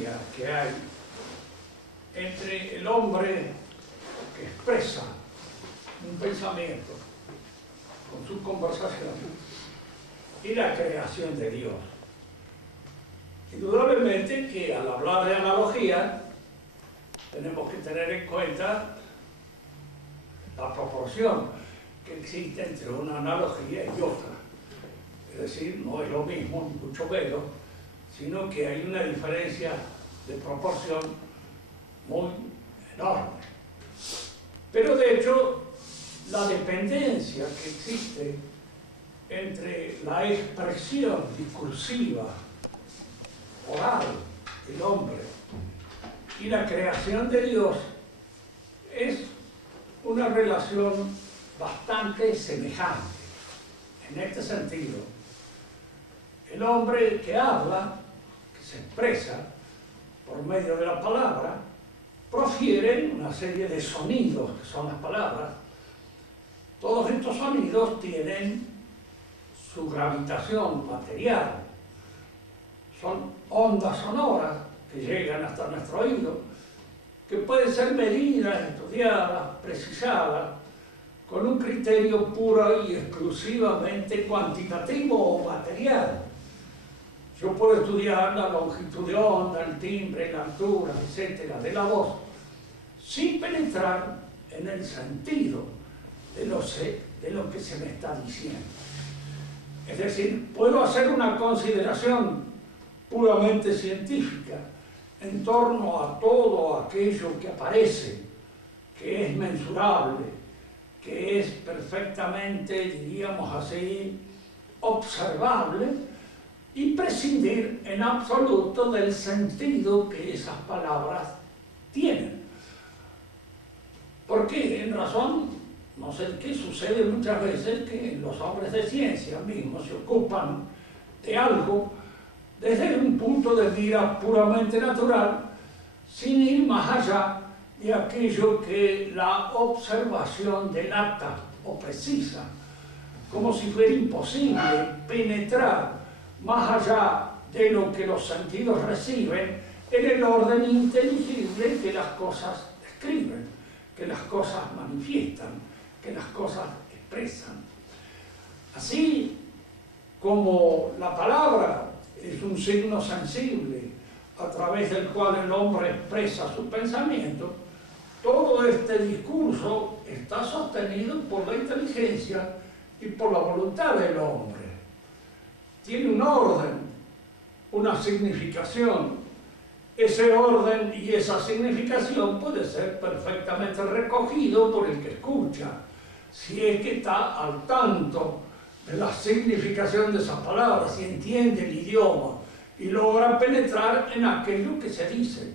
analogía que hay entre el hombre que expresa un pensamiento con su conversación y la creación de Dios. Indudablemente que al hablar de analogía tenemos que tener en cuenta la proporción que existe entre una analogía y otra. Es decir, no es lo mismo, ni mucho menos, sino que hay una diferencia de proporción muy enorme. Pero de hecho, la dependencia que existe entre la expresión discursiva oral del hombre y la creación de Dios es una relación bastante semejante. En este sentido, el hombre que habla, que se expresa por medio de la palabra, profiere una serie de sonidos que son las palabras. Todos estos sonidos tienen su gravitación material. Son ondas sonoras que llegan hasta nuestro oído, que pueden ser medidas, estudiadas, precisadas, con un criterio puro y exclusivamente cuantitativo o material. Yo puedo estudiar la longitud de onda, el timbre, la altura, etcétera, de la voz, sin penetrar en el sentido de lo que se me está diciendo. Es decir, puedo hacer una consideración puramente científica en torno a todo aquello que aparece, que es mensurable, que es perfectamente, diríamos así, observable, y prescindir en absoluto del sentido que esas palabras tienen. Porque en razón, no sé qué sucede muchas veces, que los hombres de ciencia mismos se ocupan de algo desde un punto de vista puramente natural, sin ir más allá de aquello que la observación delata o precisa, como si fuera imposible penetrar más allá de lo que los sentidos reciben en el orden inteligible que las cosas describen, que las cosas manifiestan, que las cosas expresan. Así como la palabra es un signo sensible a través del cual el hombre expresa su pensamiento, todo este discurso está sostenido por la inteligencia y por la voluntad del hombre. Tiene un orden, una significación. Ese orden y esa significación puede ser perfectamente recogido por el que escucha, si es que está al tanto de la significación de esas palabras, si entiende el idioma y logra penetrar en aquello que se dice.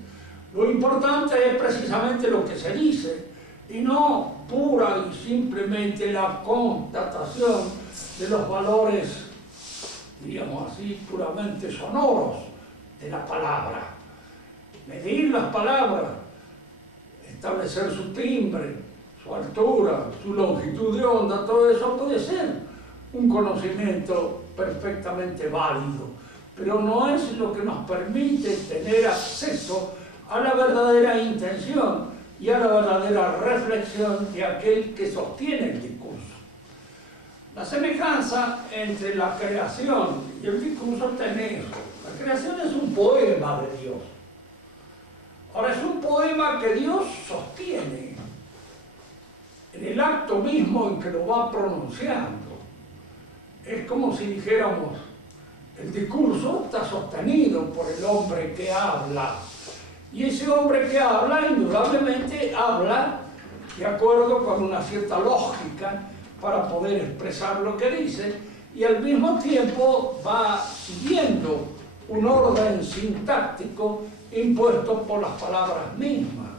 Lo importante es precisamente lo que se dice y no pura y simplemente la constatación de los valores, diríamos así, puramente sonoros de la palabra. Medir las palabras, establecer su timbre, su altura, su longitud de onda, todo eso puede ser un conocimiento perfectamente válido, pero no es lo que nos permite tener acceso a la verdadera intención y a la verdadera reflexión de aquel que sostiene el discurso. La semejanza entre la creación y el discurso está en eso. La creación es un poema de Dios. Ahora, es un poema que Dios sostiene en el acto mismo en que lo va pronunciando. Es como si dijéramos, el discurso está sostenido por el hombre que habla. Y ese hombre que habla, indudablemente, habla de acuerdo con una cierta lógica para poder expresar lo que dice, y al mismo tiempo va siguiendo un orden sintáctico impuesto por las palabras mismas.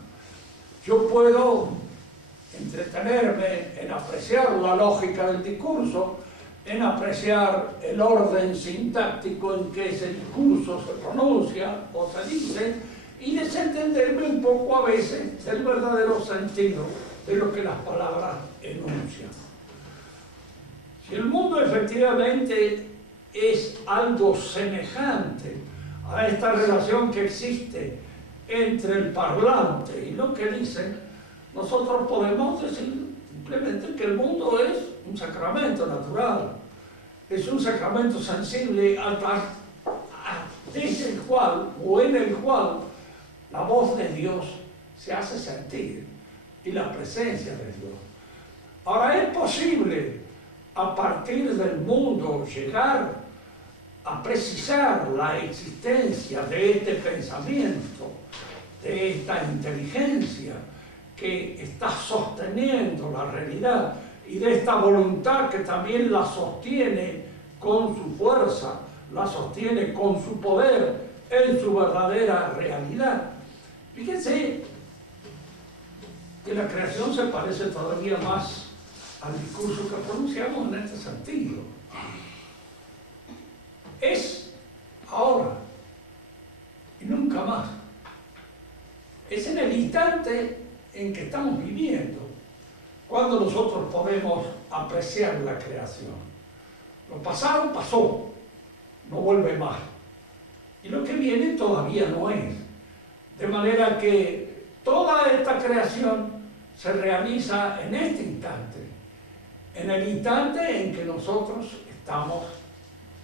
Yo puedo entretenerme en apreciar la lógica del discurso, en apreciar el orden sintáctico en que ese discurso se pronuncia o se dice, y desentenderme un poco a veces del verdadero sentido de lo que las palabras enuncian. Si el mundo efectivamente es algo semejante a esta relación que existe entre el parlante y lo que dicen, nosotros podemos decir simplemente que el mundo es un sacramento natural, es un sacramento sensible desde el cual o en el cual la voz de Dios se hace sentir y la presencia de Dios. Ahora, es posible a partir del mundo llegar a precisar la existencia de este pensamiento, de esta inteligencia que está sosteniendo la realidad y de esta voluntad que también la sostiene con su fuerza, la sostiene con su poder en su verdadera realidad. Fíjense que la creación se parece todavía más al discurso que pronunciamos en este sentido. Es ahora y nunca más. Es en el instante en que estamos viviendo cuando nosotros podemos apreciar la creación. Lo pasado pasó, no vuelve más. Y lo que viene todavía no es. De manera que toda esta creación se realiza en este instante, en el instante en que nosotros estamos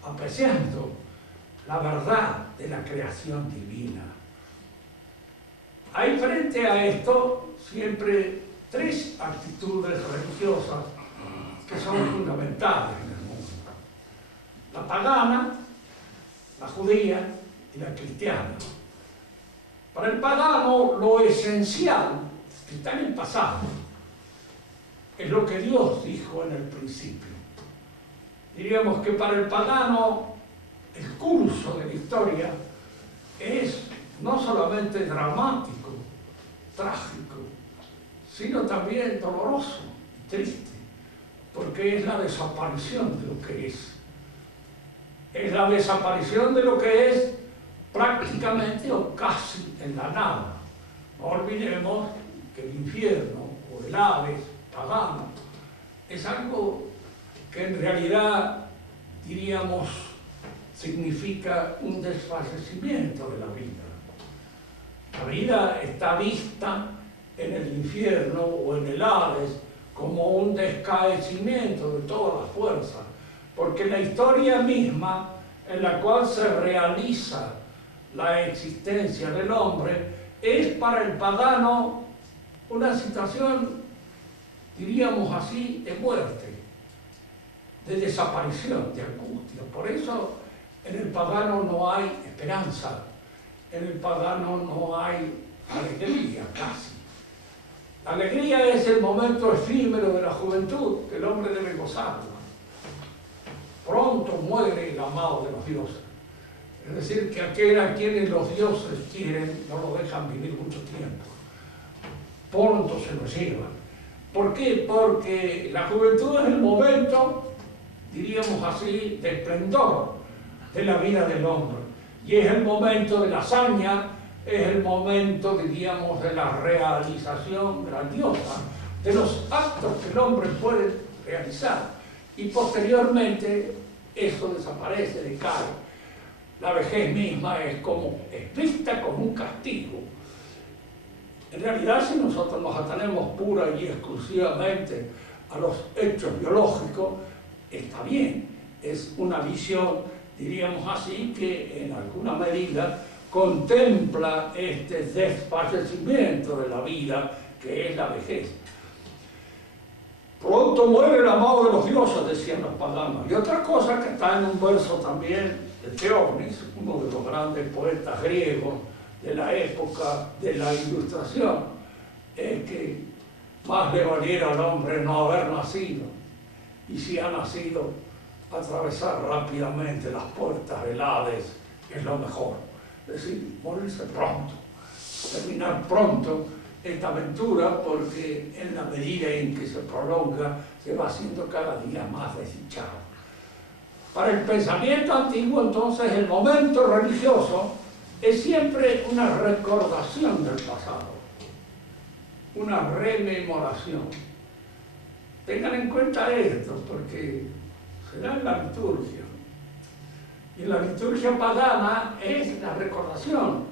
apreciando la verdad de la creación divina. Hay frente a esto siempre tres actitudes religiosas que son fundamentales en el mundo: la pagana, la judía y la cristiana. Para el pagano, lo esencial está en el pasado, es lo que Dios dijo en el principio. Diríamos que para el pagano el curso de la historia es no solamente dramático, trágico, sino también doloroso, triste, porque es la desaparición de lo que es. Es la desaparición de lo que es prácticamente o casi en la nada. No olvidemos que el infierno o el Hades pagano es algo que en realidad, diríamos, significa un desfallecimiento de la vida. La vida está vista en el infierno o en el Hades como un descaecimiento de toda la fuerza, porque la historia misma en la cual se realiza la existencia del hombre es para el pagano una situación, diríamos así, de muerte, de desaparición, de angustia. Por eso en el pagano no hay esperanza, en el pagano no hay alegría casi. La alegría es el momento efímero de la juventud, que el hombre debe gozarla. Pronto muere el amado de los dioses. Es decir, que aquel a quienes los dioses quieren no lo dejan vivir mucho tiempo. Pronto se lo llevan. ¿Por qué? Porque la juventud es el momento, diríamos así, de esplendor de la vida del hombre. Y es el momento de la hazaña, es el momento, diríamos, de la realización grandiosa de los actos que el hombre puede realizar. Y posteriormente eso desaparece, decae. La vejez misma es vista como un castigo. En realidad, si nosotros nos atenemos pura y exclusivamente a los hechos biológicos, está bien. Es una visión, diríamos así, que en alguna medida contempla este desfallecimiento de la vida, que es la vejez. Pronto muere el amado de los dioses, decían los paganos. Y otra cosa que está en un verso también de Teognis, uno de los grandes poetas griegos de la época de la Ilustración, es que más le valiera al hombre no haber nacido, y si ha nacido, atravesar rápidamente las puertas del Hades es lo mejor. Es decir, morirse pronto, terminar pronto esta aventura, porque en la medida en que se prolonga, se va haciendo cada día más desdichado. Para el pensamiento antiguo, entonces, el momento religioso es siempre una recordación del pasado, una rememoración. Tengan en cuenta esto, porque será en la liturgia. Y la liturgia pagana es la recordación,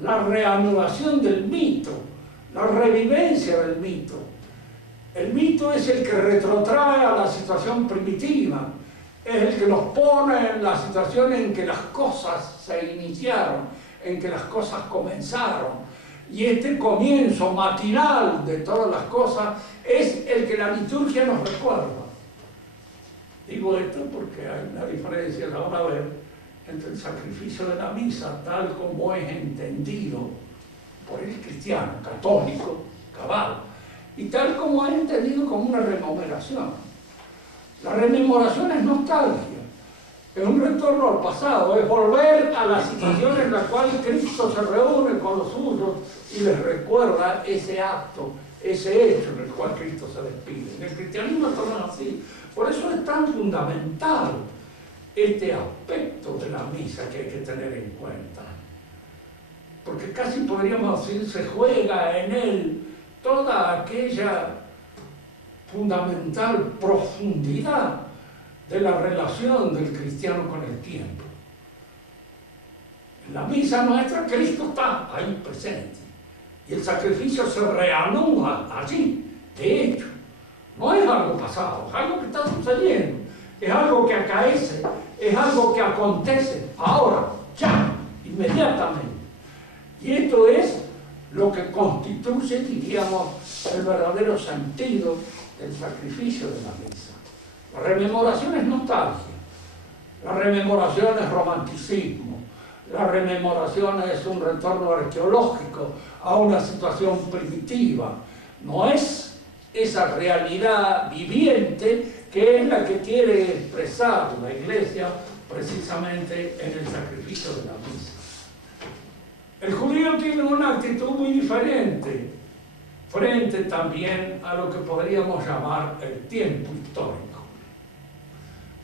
la reanudación del mito, la revivencia del mito. El mito es el que retrotrae a la situación primitiva, es el que nos pone en la situación en que las cosas se iniciaron, en que las cosas comenzaron. Y este comienzo matinal de todas las cosas es el que la liturgia nos recuerda. Digo esto porque hay una diferencia, la van a ver, entre el sacrificio de la misa tal como es entendido por el cristiano católico, cabal, y tal como es entendido como una rememoración. La rememoración es nostalgia, es un retorno al pasado, es volver a la situación en la cual Cristo se reúne con los suyos y les recuerda ese acto, ese hecho en el cual Cristo se despide. En el cristianismo todo es así. Por eso es tan fundamental este aspecto de la misa que hay que tener en cuenta. Porque casi podríamos decir, se juega en él toda aquella fundamental profundidad de la relación del cristiano con el tiempo. En la misa nuestra Cristo está ahí presente y el sacrificio se reanuda allí, de hecho. No es algo pasado, es algo que está sucediendo, es algo que acaece, es algo que acontece ahora, ya, inmediatamente. Y esto es lo que constituye, diríamos, el verdadero sentido del sacrificio de la misa. La rememoración es nostalgia, la rememoración es romanticismo, la rememoración es un retorno arqueológico a una situación primitiva, no es esa realidad viviente que es la que quiere expresar la Iglesia precisamente en el sacrificio de la misa. El judío tiene una actitud muy diferente frente también a lo que podríamos llamar el tiempo histórico.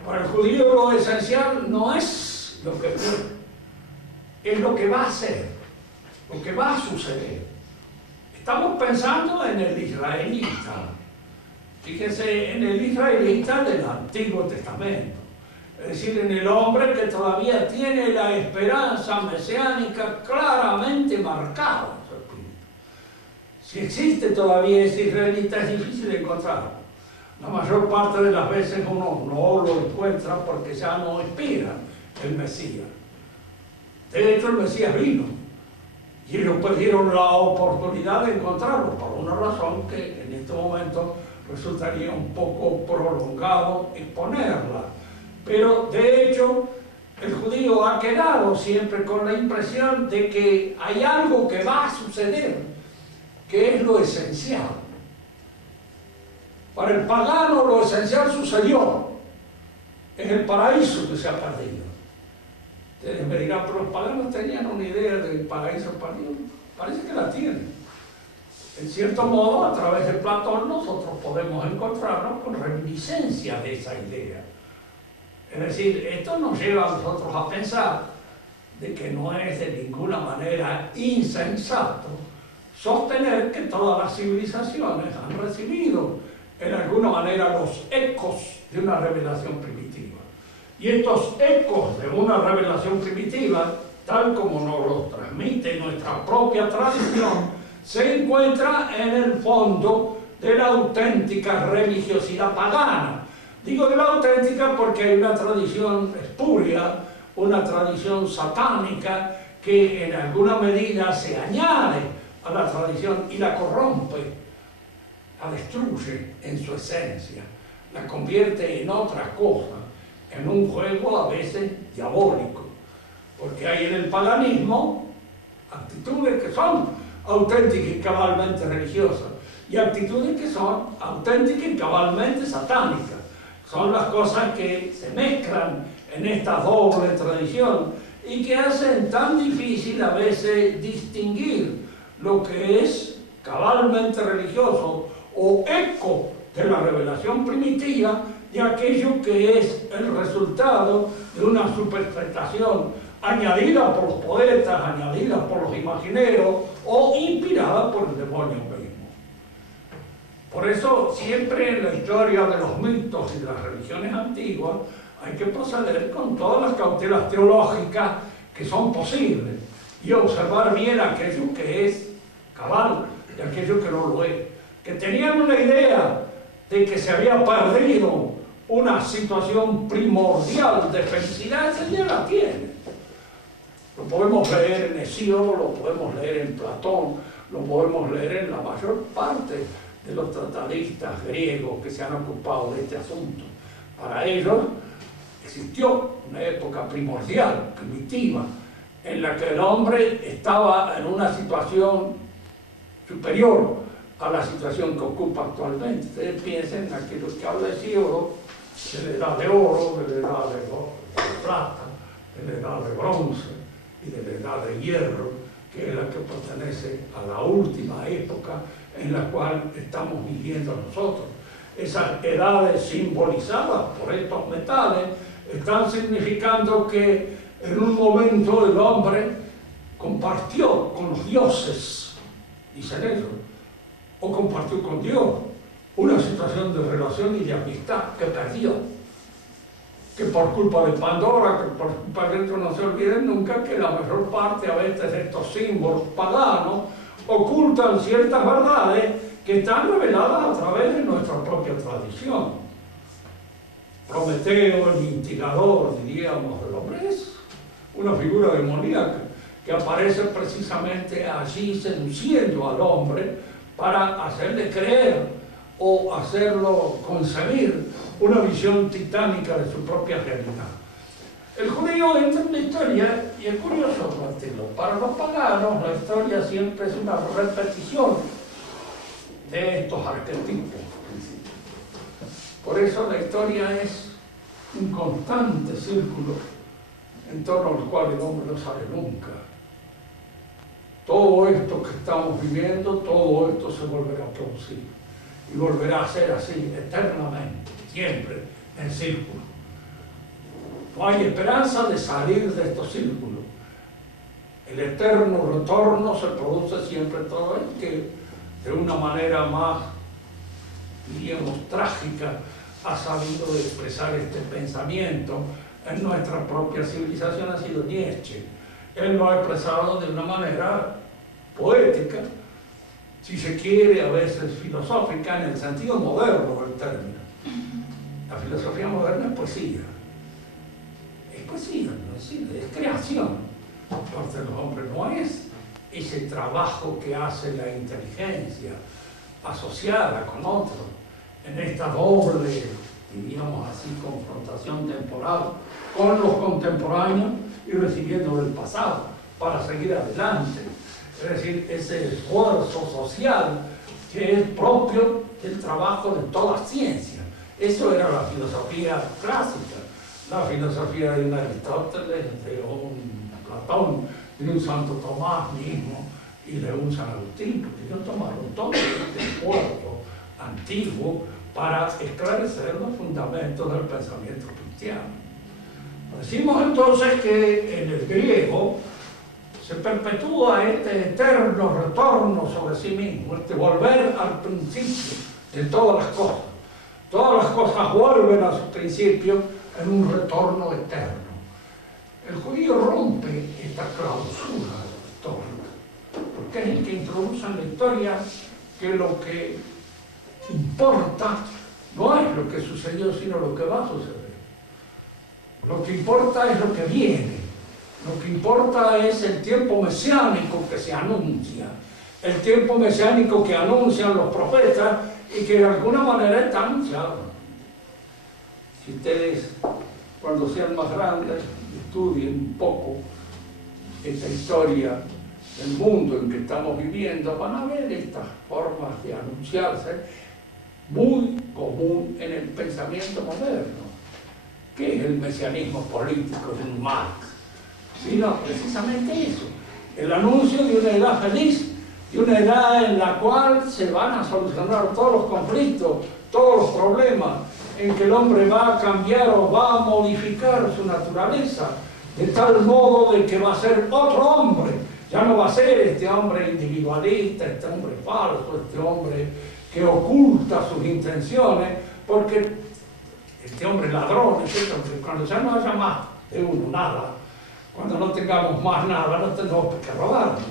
Para el judío lo esencial no es lo que fue, es lo que va a ser, lo que va a suceder. Estamos pensando en el israelita. Fíjense, en el israelita del Antiguo Testamento. Es decir, en el hombre que todavía tiene la esperanza mesiánica claramente marcada en su espíritu. Si existe todavía ese israelita, es difícil encontrarlo. La mayor parte de las veces uno no lo encuentra porque ya no espera el Mesías. De hecho, el Mesías vino. Y ellos perdieron la oportunidad de encontrarlo, por una razón que en este momento resultaría un poco prolongado exponerla. Pero de hecho, el judío ha quedado siempre con la impresión de que hay algo que va a suceder, que es lo esencial. Para el pagano lo esencial sucedió, es el paraíso que se ha perdido. Ustedes me dirán, pero los paganos tenían una idea del paraíso perdido. Parece que la tienen. En cierto modo, a través de Platón, nosotros podemos encontrarnos con reminiscencias de esa idea. Es decir, esto nos lleva a nosotros a pensar de que no es de ninguna manera insensato sostener que todas las civilizaciones han recibido en alguna manera los ecos de una revelación primitiva. Y estos ecos de una revelación primitiva, tal como nos los transmite nuestra propia tradición, se encuentra en el fondo de la auténtica religiosidad pagana. Digo de la auténtica porque hay una tradición espuria, una tradición satánica que en alguna medida se añade a la tradición y la corrompe, la destruye en su esencia, la convierte en otra cosa, en un juego a veces diabólico, porque hay en el paganismo actitudes que son auténticas y cabalmente religiosas y actitudes que son auténticas y cabalmente satánicas. Son las cosas que se mezclan en esta doble tradición y que hacen tan difícil a veces distinguir lo que es cabalmente religioso o eco de la revelación primitiva de aquello que es el resultado de una superprestación añadida por los poetas, añadida por los imagineros o inspirada por el demonio mismo. Por eso siempre en la historia de los mitos y de las religiones antiguas hay que proceder con todas las cautelas teológicas que son posibles y observar bien aquello que es cabal y aquello que no lo es. Que tenían una idea de que se había perdido una situación primordial de felicidad, esa ya la tiene. Lo podemos leer en Hesíodo, lo podemos leer en Platón, lo podemos leer en la mayor parte de los tratadistas griegos que se han ocupado de este asunto. Para ellos existió una época primordial, primitiva, en la que el hombre estaba en una situación superior a la situación que ocupa actualmente. Ustedes piensen en aquello que habla de Hesíodo, de la edad de oro, de la edad de plata, de la edad de bronce y de la edad de hierro, que es la que pertenece a la última época en la cual estamos viviendo nosotros. Esas edades simbolizadas por estos metales están significando que en un momento el hombre compartió con los dioses, dicen ellos, o compartió con Dios una situación de relación y de amistad que perdió. Que por culpa de Pandora, que por culpa de esto, no se olviden nunca que la mayor parte a veces de estos símbolos paganos ocultan ciertas verdades que están reveladas a través de nuestra propia tradición. Prometeo, el instigador, diríamos, del hombre, es una figura demoníaca que aparece precisamente allí seduciendo al hombre para hacerle creer o hacerlo concebir una visión titánica de su propia realidad. El judío entra en la historia y es curioso compartirlo. Para los paganos la historia siempre es una repetición de estos arquetipos. Por eso la historia es un constante círculo en torno al cual el hombre no sale nunca. Todo esto que estamos viviendo, todo esto se volverá a producir y volverá a ser así eternamente, siempre en círculo. No hay esperanza de salir de estos círculos. El eterno retorno se produce siempre todo el que de una manera más, diríamos, trágica ha sabido expresar este pensamiento en nuestra propia civilización ha sido Nietzsche. Él lo ha expresado de una manera poética, si se quiere, a veces filosófica, en el sentido moderno del término. La filosofía moderna es poesía. Es poesía, no es decir, es creación por parte de los hombres, no es ese trabajo que hace la inteligencia asociada con otros en esta doble, diríamos así, confrontación temporal con los contemporáneos y recibiendo del pasado para seguir adelante. Es decir, ese esfuerzo social que es propio del trabajo de toda ciencia. Eso era la filosofía clásica, la filosofía de un Aristóteles, de un Platón, de un Santo Tomás mismo y de un San Agustín, porque ellos tomaron todo este esfuerzo antiguo para esclarecer los fundamentos del pensamiento cristiano. Decimos entonces que en el griego se perpetúa este eterno retorno sobre sí mismo, este volver al principio de todas las cosas. Todas las cosas vuelven a su principio en un retorno eterno. El judío rompe esta clausura histórica, porque es el que introduce en la historia que lo que importa no es lo que sucedió, sino lo que va a suceder. Lo que importa es lo que viene. Lo que importa es el tiempo mesiánico que se anuncia, el tiempo mesiánico que anuncian los profetas y que de alguna manera está anunciado. Si ustedes, cuando sean más grandes, estudien un poco esta historia del mundo en que estamos viviendo, van a ver estas formas de anunciarse muy común en el pensamiento moderno. ¿Qué es el mesianismo político de Marx? Sino precisamente eso, el anuncio de una edad feliz, de una edad en la cual se van a solucionar todos los conflictos, todos los problemas, en que el hombre va a cambiar o va a modificar su naturaleza, de tal modo de que va a ser otro hombre, ya no va a ser este hombre individualista, este hombre falso, este hombre que oculta sus intenciones, porque este hombre ladrón, etc. Cuando ya no haya más de uno, nada, cuando no tengamos más nada, no tenemos que robarnos.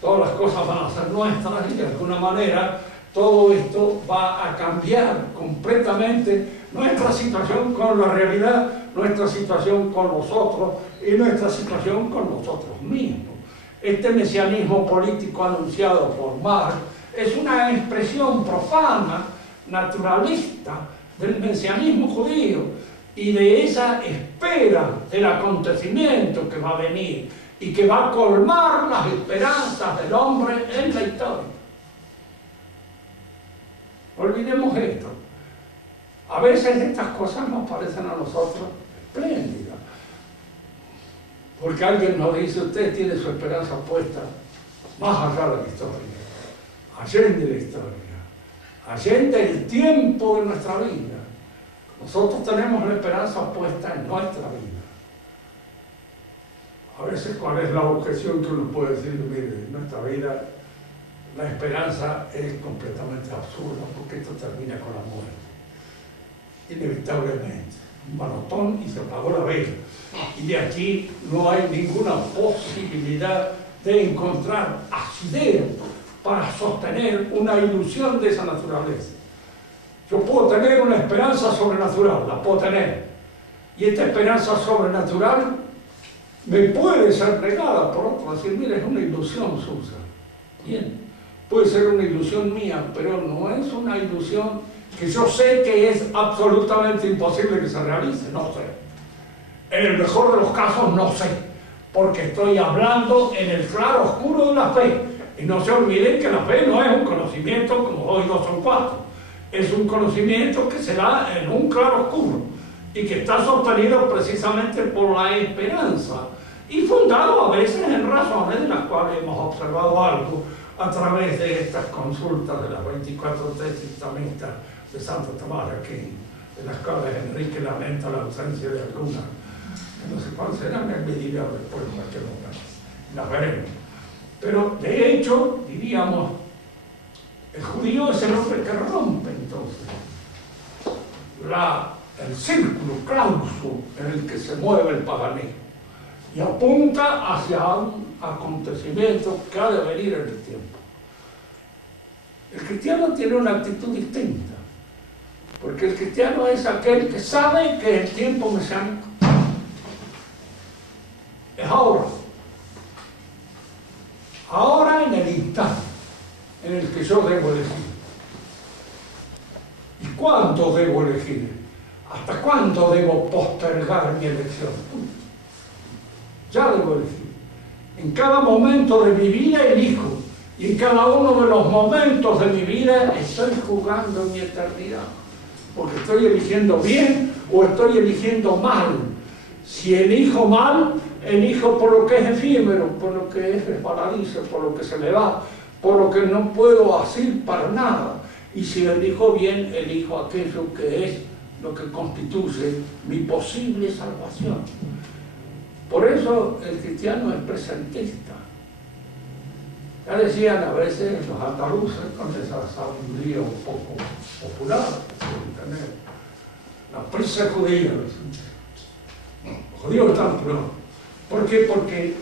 Todas las cosas van a ser nuestras y de alguna manera todo esto va a cambiar completamente nuestra situación con la realidad, nuestra situación con los otros y nuestra situación con nosotros mismos. Este mesianismo político anunciado por Marx es una expresión profana, naturalista, del mesianismo judío y de esa espera del acontecimiento que va a venir y que va a colmar las esperanzas del hombre en la historia. Olvidemos esto. A veces estas cosas nos parecen a nosotros espléndidas, porque alguien nos dice: usted tiene su esperanza puesta más allá de la historia, allende la historia, allende el tiempo de nuestra vida. Nosotros tenemos la esperanza puesta en nuestra vida. A veces, ¿cuál es la objeción que uno puede decir? Mire, en nuestra vida la esperanza es completamente absurda, porque esto termina con la muerte. Inevitablemente. Un manotón y se apagó la vela. Y de aquí no hay ninguna posibilidad de encontrar asidero para sostener una ilusión de esa naturaleza. Yo puedo tener una esperanza sobrenatural, la puedo tener. Y esta esperanza sobrenatural me puede ser negada por otro, decir: mira, es una ilusión suya. Bien, puede ser una ilusión mía, pero no es una ilusión que yo sé que es absolutamente imposible que se realice, no sé. En el mejor de los casos no sé, porque estoy hablando en el claro oscuro de la fe. Y no se olviden que la fe no es un conocimiento como 2 y 2 son 4. Es un conocimiento que se da en un claro oscuro y que está sostenido precisamente por la esperanza y fundado a veces en razones de las cuales hemos observado algo a través de estas consultas de las 24 tesis tamistas de Santo Tomás de Aquino, de las cuales Enrique lamenta la ausencia de algunas, que no sé cuáles serán, él me dirá después en cualquier momento, las veremos. Pero de hecho, diríamos, el judío es el hombre que rompe entonces el círculo clauso en el que se mueve el paganismo y apunta hacia un acontecimiento que ha de venir en el tiempo. El cristiano tiene una actitud distinta, porque el cristiano es aquel que sabe que el tiempo mesiánico es ahora. Ahora, en el instante en el que yo debo elegir. ¿Y cuándo debo elegir? ¿Hasta cuándo debo postergar mi elección? Ya debo elegir. En cada momento de mi vida elijo. Y en cada uno de los momentos de mi vida estoy jugando mi eternidad. Porque estoy eligiendo bien o estoy eligiendo mal. Si elijo mal, elijo por lo que es efímero, por lo que es resbaladizo, por lo que se me va, por lo que no puedo hacer para nada. Y si elijo bien, elijo aquello que es lo que constituye mi posible salvación. Por eso el cristiano es presentista. Ya decían a veces los andaluces, con esa sabiduría un poco popular, tener la prisa judía. Los judíos están peor. ¿Por qué? Porque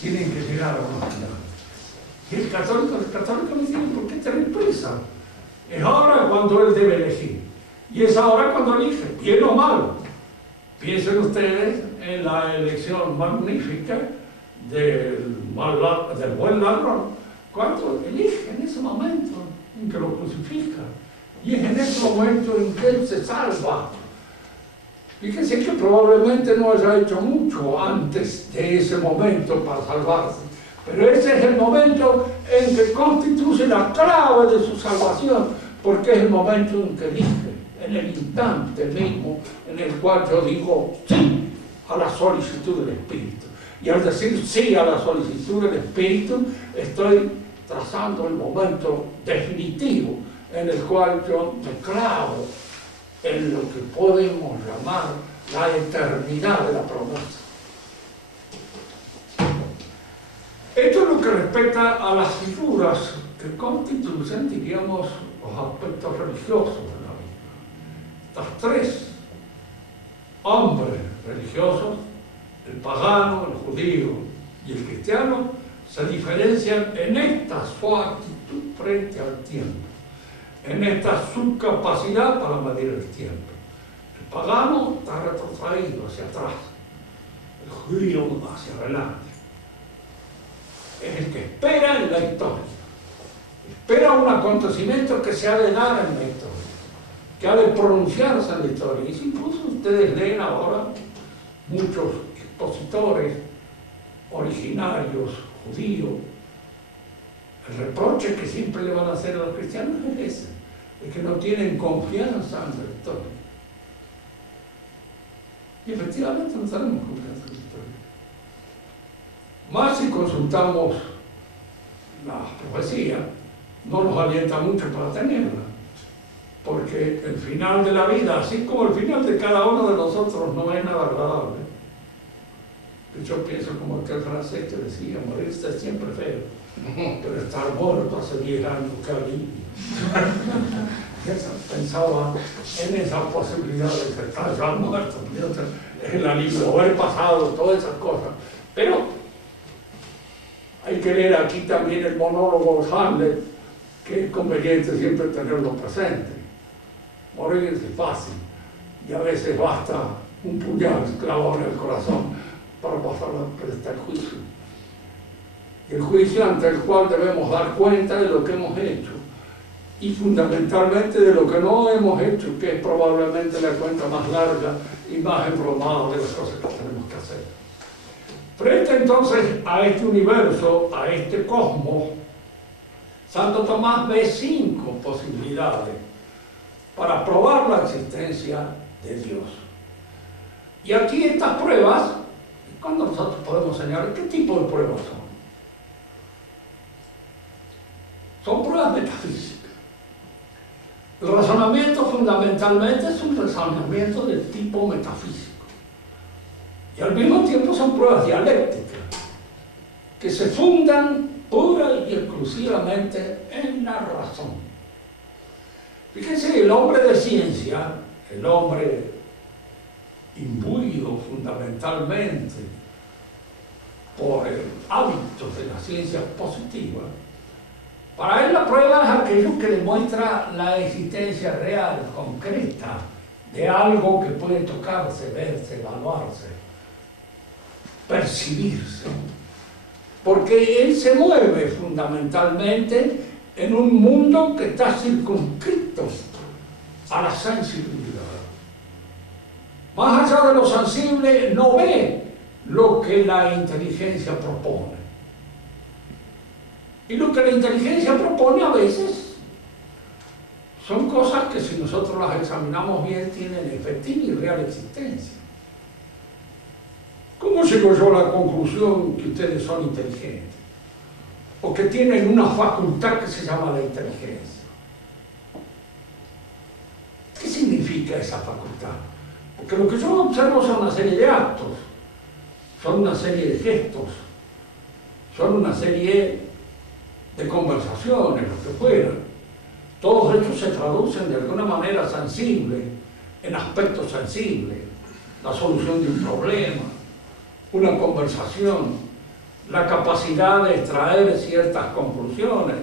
tienen que llegar a una final. Y el católico no tiene por qué tener prisa. Es ahora cuando él debe elegir. Y es ahora cuando elige, bien o mal. Piensen ustedes en la elección magnífica del buen ladrón, cuando elige en ese momento en que lo crucifica. Y es en ese momento en que él se salva. Fíjense que probablemente no haya hecho mucho antes de ese momento para salvarse. Pero ese es el momento en que constituye la clave de su salvación, porque es el momento en que elige, en el instante mismo en el cual yo digo sí a la solicitud del Espíritu. Y al decir sí a la solicitud del Espíritu, estoy trazando el momento definitivo en el cual yo me clavo en lo que podemos llamar la eternidad de la promesa. Esto es lo que respecta a las figuras que constituyen, diríamos, los aspectos religiosos de la vida. Estas tres hombres religiosos, el pagano, el judío y el cristiano, se diferencian en esta su actitud frente al tiempo, en esta su capacidad para medir el tiempo. El pagano está retrotraído hacia atrás, el judío hacia adelante. Es el que espera en la historia, espera un acontecimiento que se ha de dar en la historia, que ha de pronunciarse en la historia. Y si incluso ustedes leen ahora muchos expositores originarios judíos, el reproche que siempre le van a hacer a los cristianos es ese, es que no tienen confianza en la historia. Y efectivamente no tenemos confianza en la historia. Más si consultamos la profecía, no nos alienta mucho para tenerla, porque el final de la vida, así como el final de cada uno de nosotros, no es nada agradable. Yo pienso como aquel francés que decía, morirse es siempre feo, pero estar muerto hace 10 años, qué alivio. Pensaba en esa posibilidad de que estar ya muerto, es el alivio, haber pasado todas esas cosas. Pero hay que leer aquí también el monólogo de Hamlet, que es conveniente siempre tenerlo presente. Morir es fácil, y a veces basta un puñal clavado en el corazón para pasar hasta el juicio. Y el juicio ante el cual debemos dar cuenta de lo que hemos hecho, y fundamentalmente de lo que no hemos hecho, que es probablemente la cuenta más larga y más embromada de las cosas que tenemos que hacer. Frente entonces a este universo, a este cosmos, Santo Tomás ve 5 posibilidades para probar la existencia de Dios. Y aquí estas pruebas, cuando nosotros podemos señalar qué tipo de pruebas son. Son pruebas metafísicas. El razonamiento fundamentalmente es un razonamiento de tipo metafísico. Y al mismo tiempo son pruebas dialécticas, que se fundan pura y exclusivamente en la razón. Fíjense, el hombre de ciencia, el hombre imbuido fundamentalmente por el hábito de la ciencia positiva, para él la prueba es aquello que demuestra la existencia real, concreta, de algo que puede tocarse, verse, evaluarse, percibirse. Porque él se mueve fundamentalmente en un mundo que está circunscrito a la sensibilidad. Más allá de lo sensible, no ve lo que la inteligencia propone. Y lo que la inteligencia propone a veces son cosas que, si nosotros las examinamos bien, tienen efectiva y real existencia. ¿Cómo llego yo a la conclusión que ustedes son inteligentes? O que tienen una facultad que se llama la inteligencia. ¿Qué significa esa facultad? Porque lo que yo observo son una serie de actos, son una serie de gestos, son una serie de conversaciones, lo que fueran. Todos estos se traducen de alguna manera sensible, en aspectos sensibles, la solución de un problema, una conversación, la capacidad de extraer ciertas conclusiones,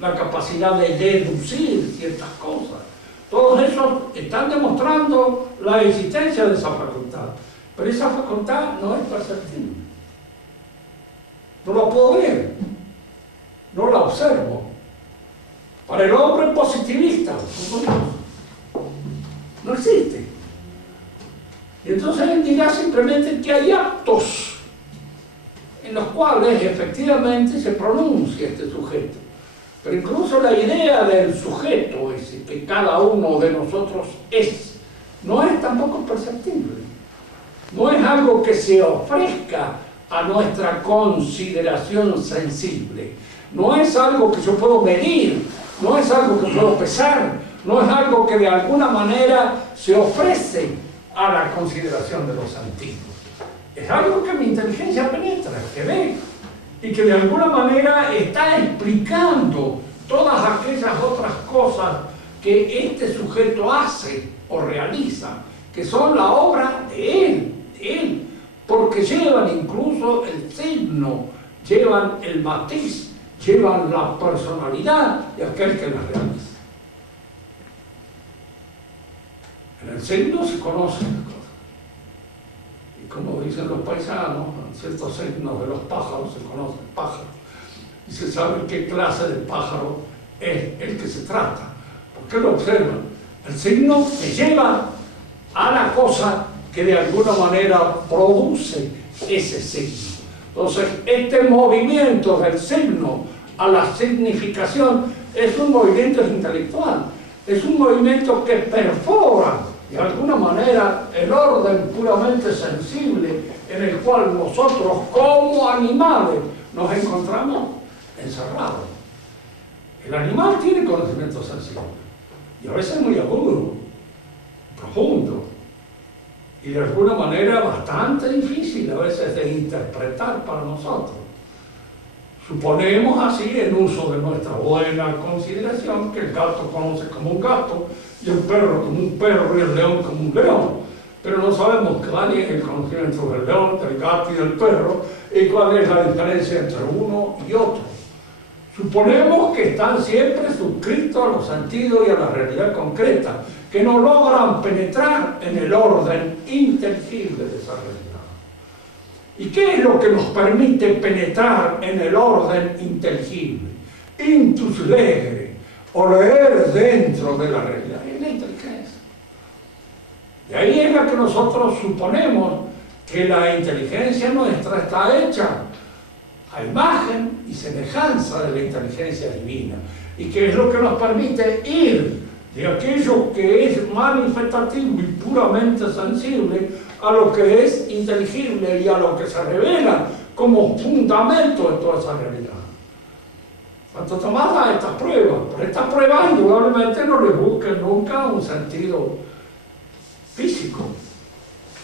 la capacidad de deducir ciertas cosas. Todos esos están demostrando la existencia de esa facultad, pero esa facultad no es perceptible. No la puedo ver, no la observo. Para el hombre positivista, no existe. Y entonces él dirá simplemente que hay actos en los cuales efectivamente se pronuncia este sujeto. Pero incluso la idea del sujeto ese que cada uno de nosotros es, no es tampoco perceptible. No es algo que se ofrezca a nuestra consideración sensible. No es algo que yo puedo medir, no es algo que puedo pesar, no es algo que de alguna manera se ofrece a la consideración de los sentidos. Es algo que mi inteligencia penetra, que ve, y que de alguna manera está explicando todas aquellas otras cosas que este sujeto hace o realiza, que son la obra de Él, porque llevan incluso el signo, llevan el matiz, llevan la personalidad de aquel que las realiza. En el signo se conocen las cosas. Y como dicen los paisanos, en ciertos signos de los pájaros se conocen pájaros. Y se sabe qué clase de pájaro es el que se trata. ¿Por qué lo observan? El signo te lleva a la cosa que de alguna manera produce ese signo. Entonces, este movimiento del signo a la significación es un movimiento intelectual, es un movimiento que perfora de alguna manera el orden puramente sensible en el cual nosotros como animales nos encontramos encerrados. El animal tiene conocimiento sensible y a veces muy agudo, profundo y de alguna manera bastante difícil a veces de interpretar para nosotros. Suponemos así, en uso de nuestra buena consideración, que el gato conoce como un gato, y el perro como un perro, y el león como un león. Pero no sabemos cuál es el conocimiento del león, del gato y del perro, y cuál es la diferencia entre uno y otro. Suponemos que están siempre suscritos a los sentidos y a la realidad concreta, que no logran penetrar en el orden inteligible de esa realidad. ¿Y qué es lo que nos permite penetrar en el orden inteligible? Intus legere, o leer dentro de la realidad. Es la inteligencia. De ahí es la que nosotros suponemos que la inteligencia nuestra está hecha a imagen y semejanza de la inteligencia divina. Y que es lo que nos permite ir de aquello que es manifestativo y puramente sensible a lo que es inteligible y a lo que se revela como fundamento de toda esa realidad. Santo Tomás da estas pruebas, pero estas pruebas indudablemente no le busquen nunca un sentido físico,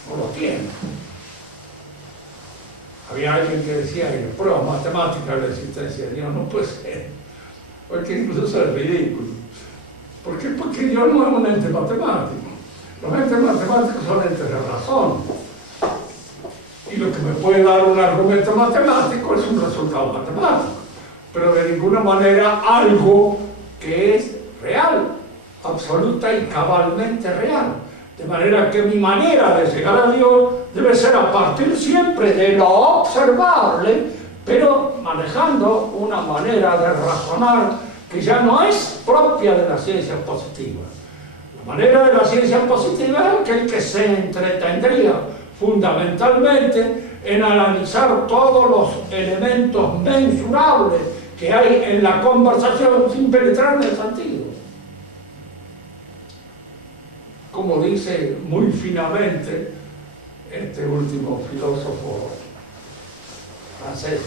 no lo tiene. Había alguien que decía que las pruebas matemáticas de la existencia de Dios no puede ser, porque incluso es ridículo. ¿Por qué? Porque Dios no es un ente matemático. Los entes matemáticos son entes de razón. Y lo que me puede dar un argumento matemático es un resultado matemático. Pero de ninguna manera algo que es real, absoluta y cabalmente real. De manera que mi manera de llegar a Dios debe ser a partir siempre de lo observable, pero manejando una manera de razonar que ya no es propia de la ciencia positiva. La manera de la ciencia positiva es aquel que se entretendría fundamentalmente en analizar todos los elementos mensurables que hay en la conversación sin penetrar en el sentido. Como dice muy finamente este último filósofo francés,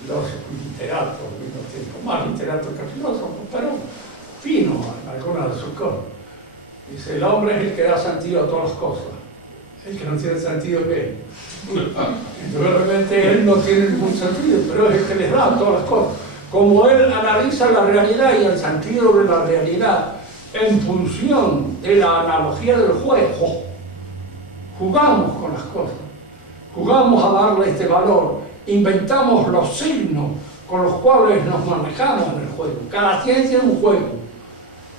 filósofo y literato al mismo tiempo, más literato que filósofo, pero fino en algunas de sus cosas. Dice, el hombre es el que da sentido a todas las cosas. El que no tiene sentido es él. Indudablemente él no tiene ningún sentido, pero es el que les da todas las cosas. Como él analiza la realidad y el sentido de la realidad en función de la analogía del juego, jugamos con las cosas, jugamos a darle este valor, inventamos los signos con los cuales nos manejamos en el juego. Cada ciencia es un juego,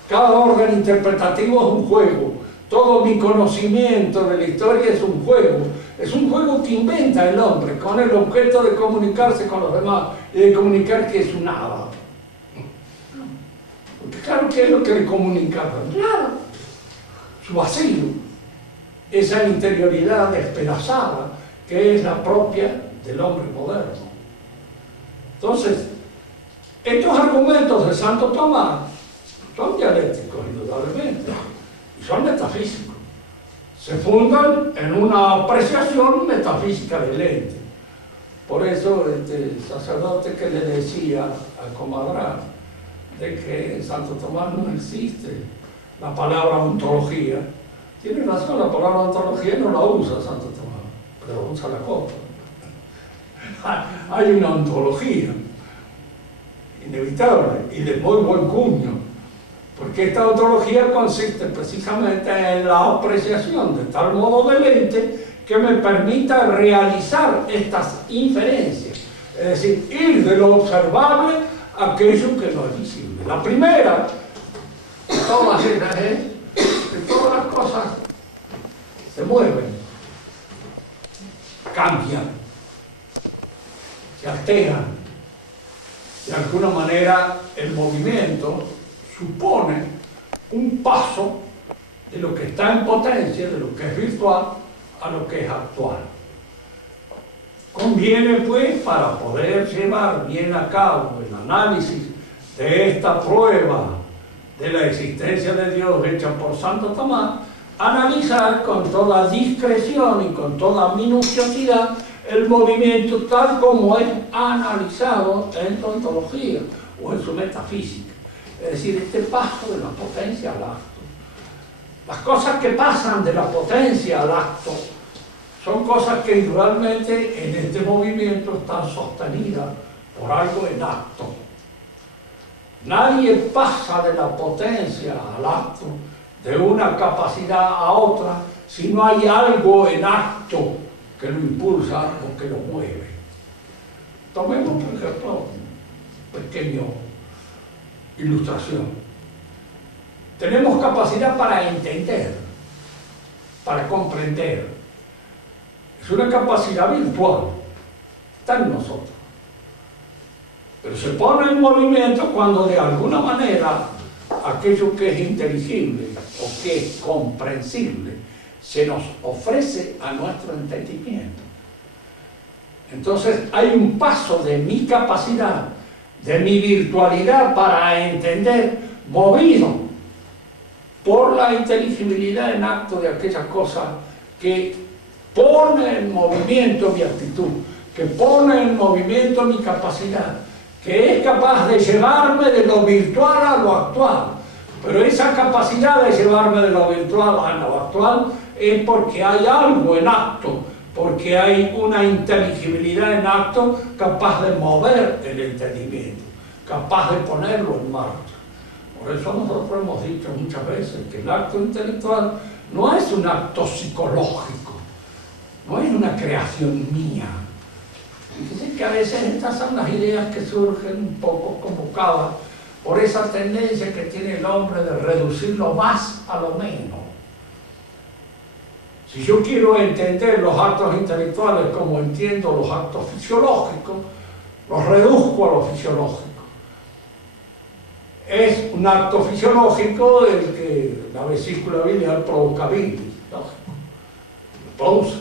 cada orden interpretativo es un juego, todo mi conocimiento de la historia es un juego que inventa el hombre con el objeto de comunicarse con los demás y de comunicar que es un nada. Porque claro, ¿qué es lo que le comunica? Claro, su vacío, esa interioridad despedazada que es la propia del hombre moderno. Entonces, estos argumentos de Santo Tomás son dialécticos, indudablemente, y son metafísicos. Se fundan en una apreciación metafísica del ente. Por eso, este sacerdote que le decía al comadrán de que en Santo Tomás no existe la palabra ontología, tiene razón, la palabra ontología no la usa Santo Tomás, pero usa la cosa. Hay una ontología inevitable y de muy buen cuño, Porque esta ontología consiste precisamente en la apreciación de tal modo de lente que me permita realizar estas inferencias. Es decir, ir de lo observable a aquello que no es visible. La primera, todas estas, que todas las cosas se mueven, cambian, se alteran. De alguna manera, el movimiento supone un paso de lo que está en potencia, de lo que es virtual, a lo que es actual. Conviene, pues, para poder llevar bien a cabo el análisis de esta prueba de la existencia de Dios hecha por Santo Tomás, analizar con toda discreción y con toda minuciosidad el movimiento tal como es analizado en su ontología o en su metafísica. Es decir, este paso de la potencia al acto. Las cosas que pasan de la potencia al acto son cosas que igualmente en este movimiento están sostenidas por algo en acto. Nadie pasa de la potencia al acto, de una capacidad a otra, si no hay algo en acto que lo impulsa o que lo mueve. Tomemos, por ejemplo, una pequeña ilustración. Tenemos capacidad para entender, para comprender. Es una capacidad virtual, está en nosotros. Pero se pone en movimiento cuando de alguna manera aquello que es inteligible o que es comprensible se nos ofrece a nuestro entendimiento. Entonces hay un paso de mi capacidad, de mi virtualidad para entender, movido por la inteligibilidad en acto de aquella cosa que pone en movimiento mi actitud, que pone en movimiento mi capacidad, que es capaz de llevarme de lo virtual a lo actual. Pero esa capacidad de llevarme de lo virtual a lo actual es porque hay algo en acto, porque hay una inteligibilidad en acto capaz de mover el entendimiento, capaz de ponerlo en marcha. Por eso nosotros hemos dicho muchas veces que el acto intelectual no es un acto psicológico, no es una creación mía. Fíjense que a veces estas son las ideas que surgen un poco convocadas por esa tendencia que tiene el hombre de reducir lo más a lo menos. Si yo quiero entender los actos intelectuales como entiendo los actos fisiológicos, los reduzco a lo fisiológico. Es un acto fisiológico el que la vesícula biliar provoca bilis, lógico, lo produce.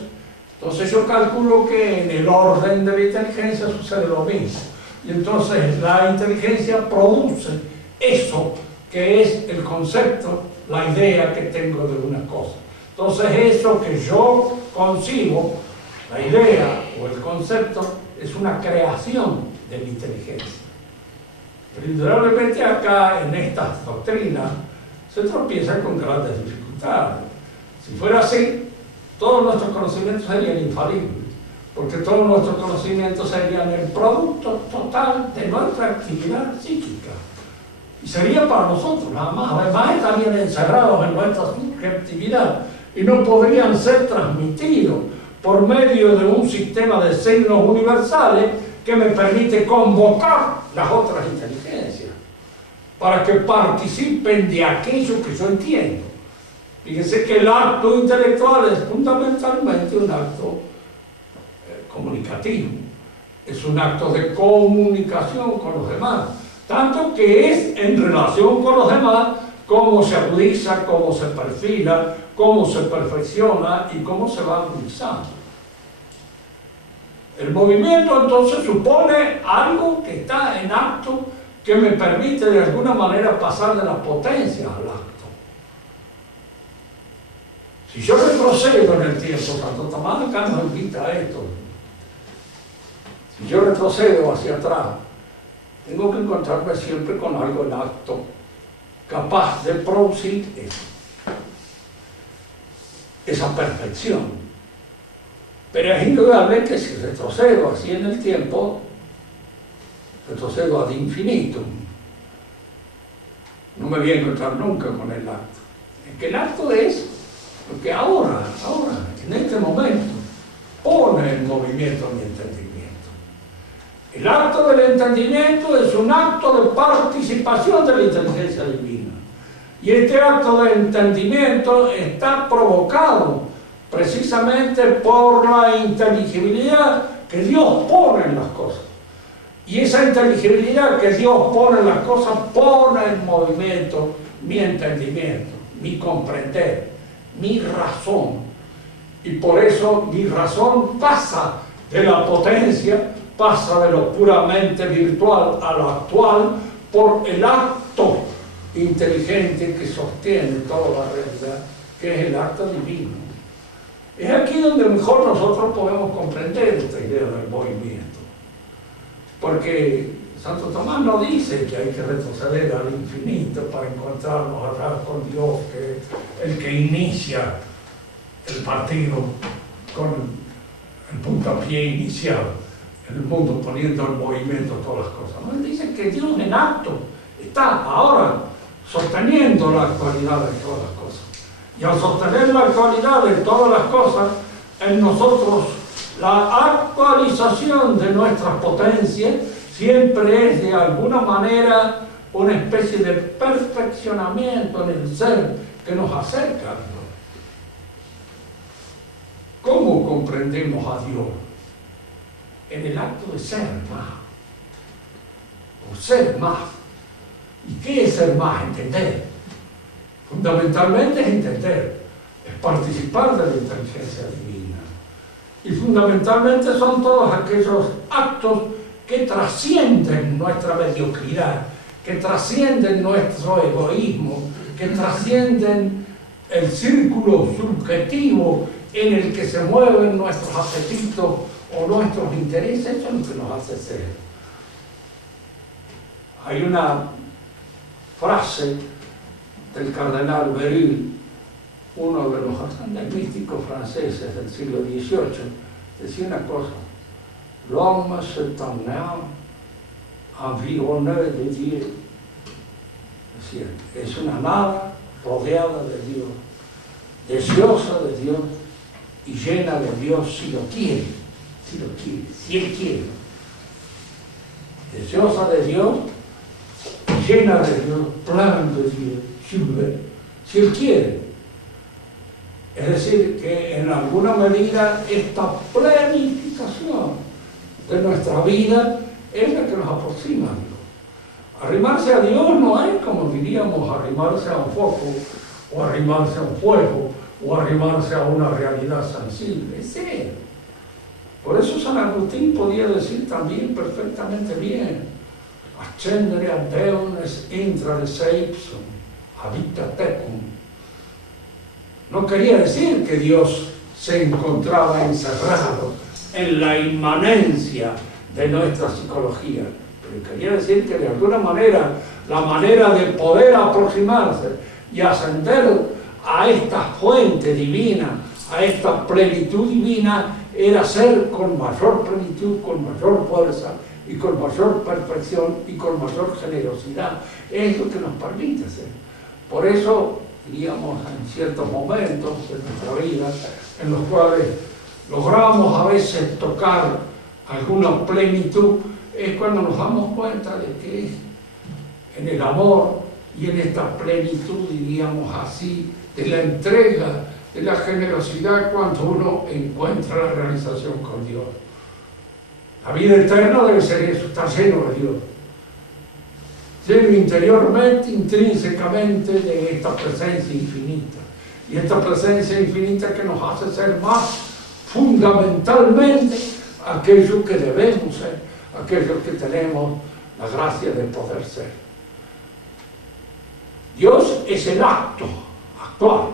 Entonces yo calculo que en el orden de la inteligencia sucede lo mismo. Y entonces la inteligencia produce eso que es el concepto, la idea que tengo de una cosa. Entonces eso que yo concibo, la idea o el concepto, es una creación de la inteligencia. Pero indudablemente acá en estas doctrinas se tropieza con grandes dificultades. Si fuera así, todos nuestros conocimientos serían infalibles, porque todos nuestros conocimientos serían el producto total de nuestra actividad psíquica. Y sería para nosotros nada más. Además estarían encerrados en nuestra subjetividad y no podrían ser transmitidos por medio de un sistema de signos universales que me permite convocar las otras inteligencias para que participen de aquello que yo entiendo. Fíjense que el acto intelectual es fundamentalmente un acto comunicativo, es un acto de comunicación con los demás, tanto que es en relación con los demás cómo se agudiza, cómo se perfila, cómo se perfecciona y cómo se va agudizando. El movimiento entonces supone algo que está en acto que me permite de alguna manera pasar de la potencia al acto. Si yo retrocedo en el tiempo, Santo Tomás acá nos invita a esto. Si yo retrocedo hacia atrás, tengo que encontrarme siempre con algo en acto, capaz de producir esa perfección. Pero es indudable que si retrocedo así en el tiempo, retrocedo ad infinitum. No me voy a encontrar nunca con el acto. Es que el acto es lo que ahora, en este momento, pone en movimiento mi entendimiento. El acto del entendimiento es un acto de participación de la inteligencia divina. Y este acto de entendimiento está provocado precisamente por la inteligibilidad que Dios pone en las cosas. Y esa inteligibilidad que Dios pone en las cosas pone en movimiento mi entendimiento, mi comprender, mi razón. Y por eso mi razón pasa de la potencia, pasa de lo puramente virtual a lo actual por el acto inteligente que sostiene toda la realidad, que es el acto divino. Es aquí donde mejor nosotros podemos comprender esta idea del movimiento. Porque Santo Tomás no dice que hay que retroceder al infinito para encontrarnos atrás con Dios, que es el que inicia el partido con el puntapié inicial, el mundo poniendo en movimiento todas las cosas. No, él dice que Dios en acto está ahora sosteniendo la actualidad de todas las cosas. Y al sostener la actualidad de todas las cosas, en nosotros la actualización de nuestras potencias siempre es de alguna manera una especie de perfeccionamiento en el ser que nos acerca a Dios. ¿Cómo comprendemos a Dios? En el acto de ser más, o ser más. ¿Y qué es ser más? Entender. Fundamentalmente es entender, es participar de la inteligencia divina. Y fundamentalmente son todos aquellos actos que trascienden nuestra mediocridad, que trascienden nuestro egoísmo, que trascienden el círculo subjetivo en el que se mueven nuestros apetitos o nuestros intereses. Eso es lo que nos hace ser. Hay una frase del cardenal Beryl, uno de los grandes místicos franceses del siglo XVIII, decía una cosa: l'homme s'éternel environné de Dieu. Es decir, es una nada rodeada de Dios, deseosa de Dios y llena de Dios si lo quiere, si Él quiere. Deseosa de Dios, llena de Dios, plan de Dios, si Él quiere. Es decir, que en alguna medida esta planificación de nuestra vida es la que nos aproxima a Dios. Arrimarse a Dios no es, como diríamos, arrimarse a un foco, o arrimarse a un fuego, o arrimarse a una realidad sensible, es Él. Por eso San Agustín podía decir también perfectamente bien: ascendere a Deum est intra se ipsum, habita tecum. No quería decir que Dios se encontraba encerrado en la inmanencia de nuestra psicología, pero quería decir que de alguna manera la manera de poder aproximarse y ascender a esta fuente divina, a esta plenitud divina, era ser con mayor plenitud, con mayor fuerza y con mayor perfección y con mayor generosidad. Es lo que nos permite ser. Por eso, diríamos, en ciertos momentos de nuestra vida en los cuales logramos a veces tocar alguna plenitud, es cuando nos damos cuenta de que es en el amor y en esta plenitud, diríamos así, de la entrega, de la generosidad, cuando uno encuentra la realización con Dios. La vida eterna debe ser eso, estar lleno de Dios, lleno interiormente, intrínsecamente de esta presencia infinita. Y esta presencia infinita que nos hace ser más fundamentalmente aquello que debemos ser, aquellos que tenemos la gracia de poder ser. Dios es el acto actual,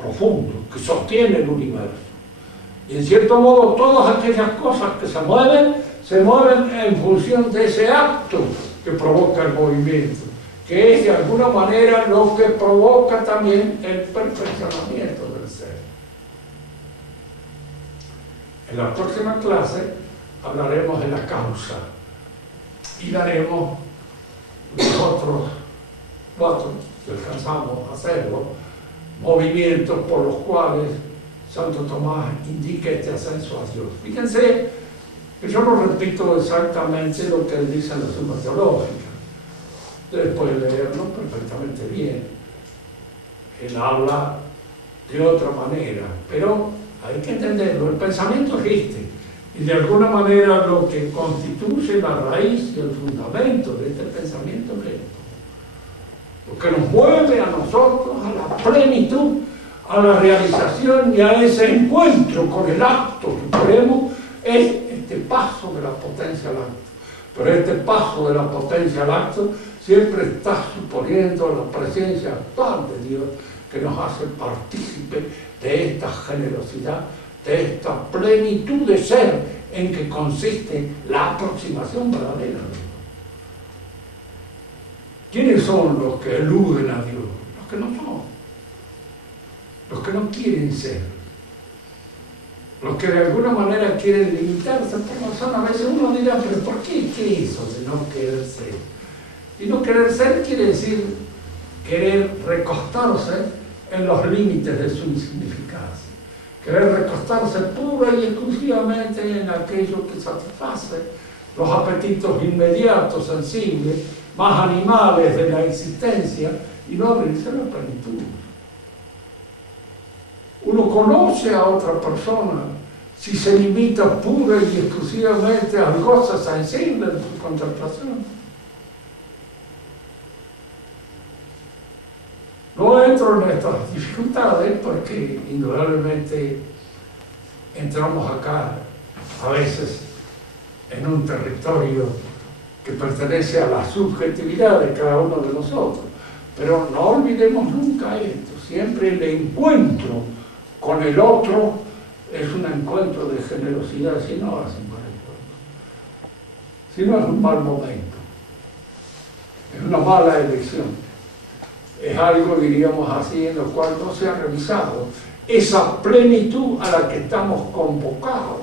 profundo, que sostiene el universo. Y en cierto modo todas aquellas cosas que se mueven en función de ese acto que provoca el movimiento, que es de alguna manera lo que provoca también el perfeccionamiento del ser. En la próxima clase hablaremos de la causa y daremos los otros 4, si alcanzamos a hacerlo, movimientos por los cuales Santo Tomás indica este ascenso a Dios. Fíjense que yo no repito exactamente lo que él dice en la Suma Teológica. Ustedes pueden leerlo perfectamente bien. Él habla de otra manera, pero hay que entenderlo. El pensamiento existe y de alguna manera lo que constituye la raíz y el fundamento de este pensamiento es esto. Lo que nos mueve a nosotros a la plenitud, a la realización y a ese encuentro con el acto supremo es este paso de la potencia al acto. Pero este paso de la potencia al acto siempre está suponiendo la presencia actual de Dios, que nos hace partícipe de esta generosidad, de esta plenitud de ser en que consiste la aproximación verdadera de Dios. ¿Quiénes son los que eluden a Dios? Los que no son, los que no quieren ser, los que de alguna manera quieren limitarse por razón. A veces uno dirá, pero ¿por qué? ¿Qué es eso de no querer ser? Y no querer ser quiere decir querer recostarse en los límites de su insignificancia, querer recostarse pura y exclusivamente en aquello que satisface los apetitos inmediatos, sensibles, más animales de la existencia, y no abrirse a la plenitud. Uno conoce a otra persona si se limita pura y exclusivamente al goce sensible de su contemplación. No entro en estas dificultades porque indudablemente entramos acá a veces en un territorio que pertenece a la subjetividad de cada uno de nosotros. Pero no olvidemos nunca esto, siempre el encuentro con el otro es un encuentro de generosidad, si no es un mal encuentro, si no es un mal momento, es una mala elección. Es algo, diríamos así, en lo cual no se ha revisado esa plenitud a la que estamos convocados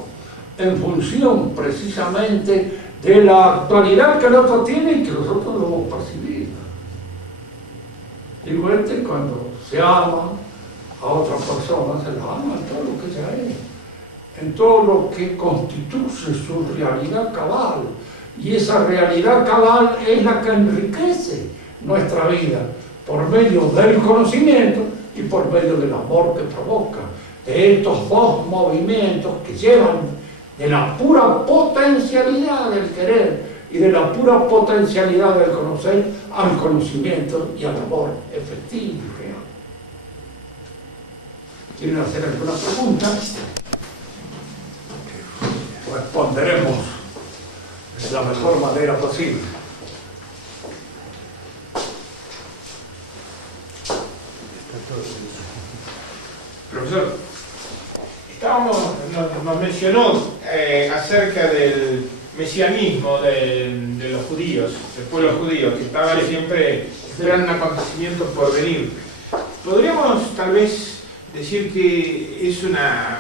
en función precisamente de la actualidad que el otro tiene y que nosotros lo hemos percibido. Digo, cuando se ama a otra persona, se la ama en todo lo que ella es, en todo lo que constituye su realidad cabal. Y esa realidad cabal es la que enriquece nuestra vida, por medio del conocimiento y por medio del amor que provoca, de estos dos movimientos que llevan de la pura potencialidad del querer y de la pura potencialidad del conocer al conocimiento y al amor efectivo y real. ¿Quieren hacer alguna pregunta? Responderemos de la mejor manera posible. Profesor, nos mencionó acerca del mesianismo de los judíos, del pueblo judío, que estaba siempre esperando un acontecimiento por venir. ¿Podríamos tal vez decir que es una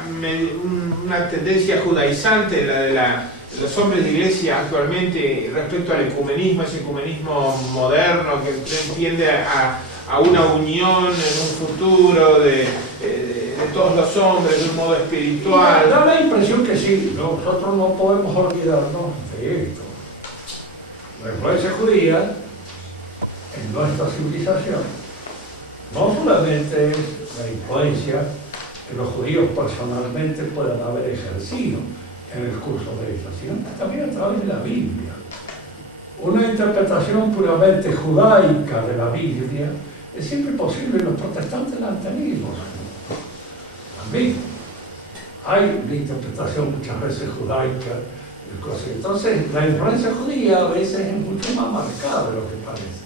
tendencia judaizante la de los hombres de iglesia actualmente respecto al ecumenismo, ese ecumenismo moderno que tiende a una unión en un futuro de todos los hombres de un modo espiritual? Da la impresión que sí, nosotros no podemos olvidarnos de esto. La influencia judía en nuestra civilización no solamente es la influencia que los judíos personalmente puedan haber ejercido en el curso de esta, sino también a través de la Biblia. Una interpretación puramente judaica de la Biblia es siempre posible, los protestantes la han tenido. También hay una interpretación muchas veces judaica. Entonces, la influencia judía a veces es mucho más marcada de lo que parece.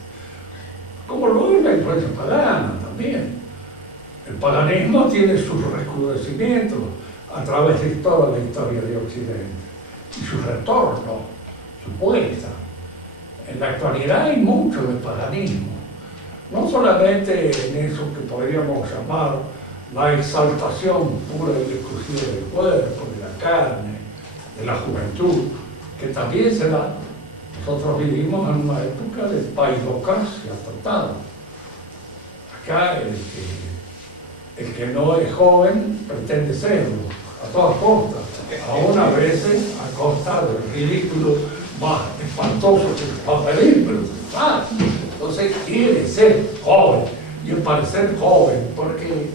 Como lo es la influencia pagana también. El paganismo tiene sus recrudecimientos a través de toda la historia de Occidente y su retorno, su vuelta. En la actualidad hay mucho de paganismo, no solamente en eso que podríamos llamar la exaltación pura y exclusiva del cuerpo, de la carne, de la juventud, que también se da. Nosotros vivimos en una época de paidocracia total. Acá el que no es joven pretende serlo, a todas costas, aún a veces a costa del ridículo más espantoso que se va a pedir, pero ¿sabes? Entonces quiere ser joven y parecer joven, porque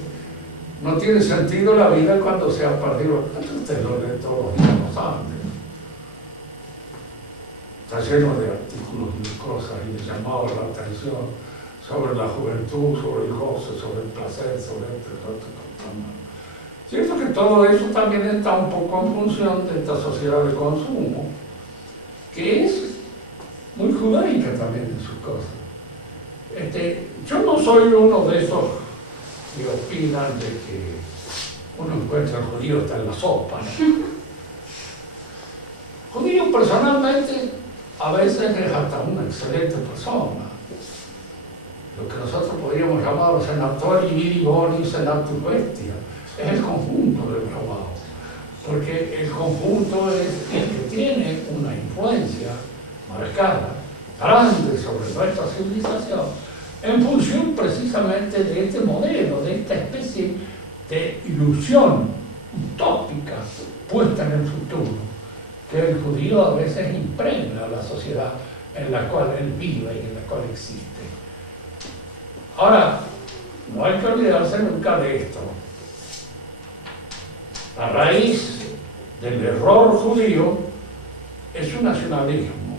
no tiene sentido la vida cuando se ha perdido. Usted lo lee todos los días, no saben. Está lleno de artículos y de cosas y de llamados a la atención sobre la juventud, sobre el goce, sobre el placer, sobre el cierto que todo eso también está un poco en función de esta sociedad de consumo, que es muy judaica también en sus cosas. Yo no soy uno de esos que opinan de que uno encuentra judío hasta en la sopa, ¿no? Judío personalmente a veces es hasta una excelente persona. Lo que nosotros podríamos llamar senatori viri boni senatus bestia, es el conjunto del trabajo, porque el conjunto es el que tiene una influencia marcada, grande sobre nuestra civilización, en función precisamente de este modelo, de esta especie de ilusión utópica puesta en el futuro, que el judío a veces impregna a la sociedad en la cual él vive y en la cual existe. Ahora, no hay que olvidarse nunca de esto. La raíz del error judío es su nacionalismo.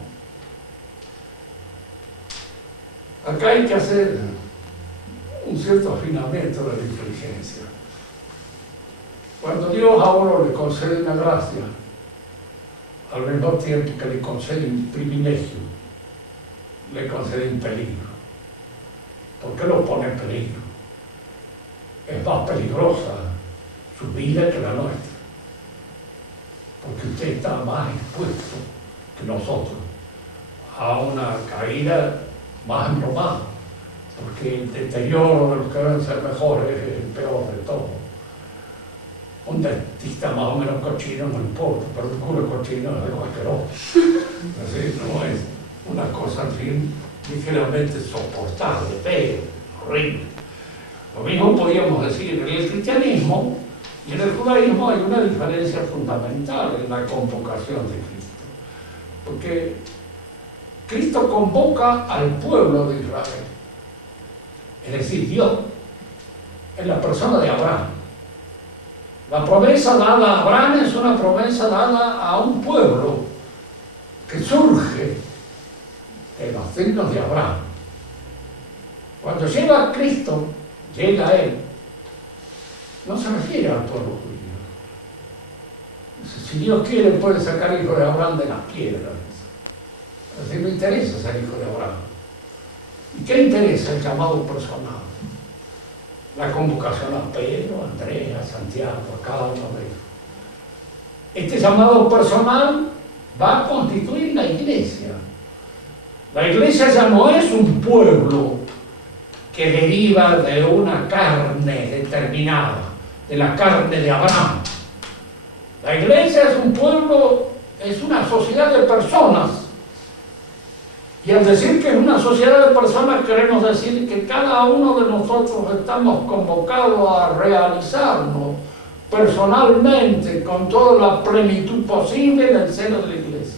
Acá hay que hacer un cierto afinamiento de la inteligencia. Cuando Dios a uno le concede una gracia, al mismo tiempo que le concede un privilegio, le concede un peligro. ¿Por qué lo pone en peligro? Es más peligrosa su vida que la nuestra, porque usted está más expuesto que nosotros a una caída más embromada, porque el deterioro de los que deben ser mejores es el peor de todo. Un dentista más o menos cochino no importa, pero un culo cochino es algo asqueroso. Así no es una cosa, en fin, ligeramente soportable, feo, horrible. Lo mismo podríamos decir en el cristianismo y en el judaísmo. Hay una diferencia fundamental en la convocación de Cristo, porque Cristo convoca al pueblo de Israel, es decir, Dios, en la persona de Abraham. La promesa dada a Abraham es una promesa dada a un pueblo que surge de los signos de Abraham. Cuando llega Cristo, llega a él, no se refiere al pueblo judío. Si Dios quiere, puede sacar hijo de Abraham de las piedras. Así no interesa ser hijo de Abraham. ¿Y qué interesa el llamado personal? La convocación a Pedro, a Andrea, a Santiago, a cada uno de ellos. Este llamado personal va a constituir la iglesia. La iglesia ya no es un pueblo que deriva de una carne determinada, de la carne de Abraham. La iglesia es un pueblo, es una sociedad de personas. Y al decir que es una sociedad de personas, queremos decir que cada uno de nosotros estamos convocados a realizarnos personalmente con toda la plenitud posible en el seno de la iglesia.